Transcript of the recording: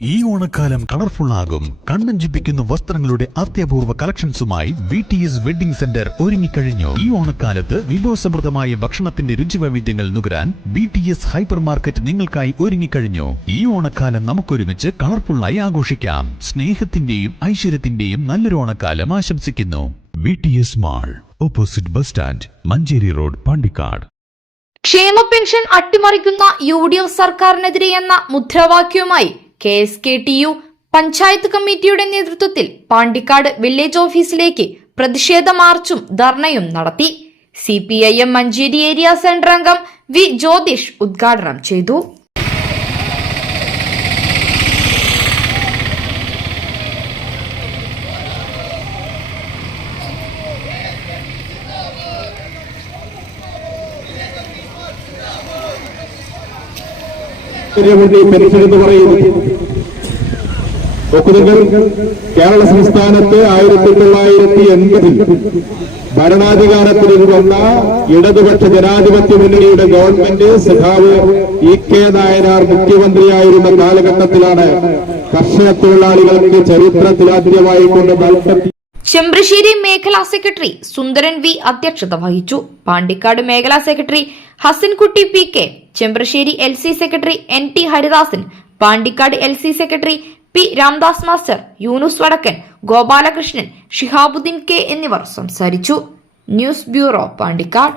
ഈ ഓണക്കാലം കളർഫുൾ ആകും. കണ്ണഞ്ചിപ്പിക്കുന്ന വസ്ത്രങ്ങളുടെ അത്യപൂർവ കളക്ഷൻസുമായി VTS വെഡിംഗ് സെന്റർ ഒരുങ്ങിക്കഴിഞ്ഞു. ഈ ഓണക്കാലത്ത് വിഭവസമൃദ്ധമായ ഭക്ഷണത്തിന്റെ രുചിവൈവിധ്യങ്ങൾ നുകരാൻ VTS ഹൈപ്പർ മാർക്കറ്റ് നിങ്ങൾക്കായി ഒരുങ്ങിക്കഴിഞ്ഞു. ഈ ഓണക്കാലം നമുക്കൊരുമിച്ച് കളർഫുള്ളായി ആഘോഷിക്കാം. സ്നേഹത്തിന്റെയും ഐശ്വര്യത്തിന്റെയും നല്ലൊരു ഓണക്കാലം ആശംസിക്കുന്നു. VTS mall, opposite bus stand, Manjeri road, Pandikkad. ക്ഷേമ പെൻഷൻ അട്ടിമറിക്കുന്ന UDF സർക്കാരിനെതിരെ എന്ന മുദ്രാവാക്യവുമായി KSKTU പഞ്ചായത്ത് കമ്മിറ്റിയുടെ നേതൃത്വത്തിൽ പാണ്ടിക്കാട് വില്ലേജ് ഓഫീസിലേക്ക് പ്രതിഷേധ മാർച്ചും ധർണയും നടത്തി. CPIM മഞ്ചേരി ഏരിയ സെന്റർ അംഗം V ജ്യോതിഷ് ഉദ്ഘാടനം ചെയ്തു. പെൻഷൻ എന്ന് പറയുന്നത് കേരള സംസ്ഥാനത്ത് 1980 ഭരണാധികാരത്തിലിരുന്ന ഇടതുപക്ഷ ജനാധിപത്യ മുന്നണിയുടെ ഗവൺമെന്റ് സഖാവ് EK നായനാർ മുഖ്യമന്ത്രിയായിരുന്ന കാലഘട്ടത്തിലാണ് കർഷക തൊഴിലാളികൾക്ക് ചരിത്രത്തിലാദ്യമായി കൊണ്ട് ചെമ്പ്രശ്ശേരി മേഖലാ സെക്രട്ടറി സുന്ദരൻ V അധ്യക്ഷത വഹിച്ചു. പാണ്ടിക്കാട് മേഖലാ secretary Hasankutty PK, Chembrassery LC secretary NT Haridasan, Pandikkad LC secretary P Ramdas master, Yunus Vadakkan, Gopalakrishnan, Shihabuddin K എന്നിവർ സംസാരിച്ചു. News bureau, Pandikkad.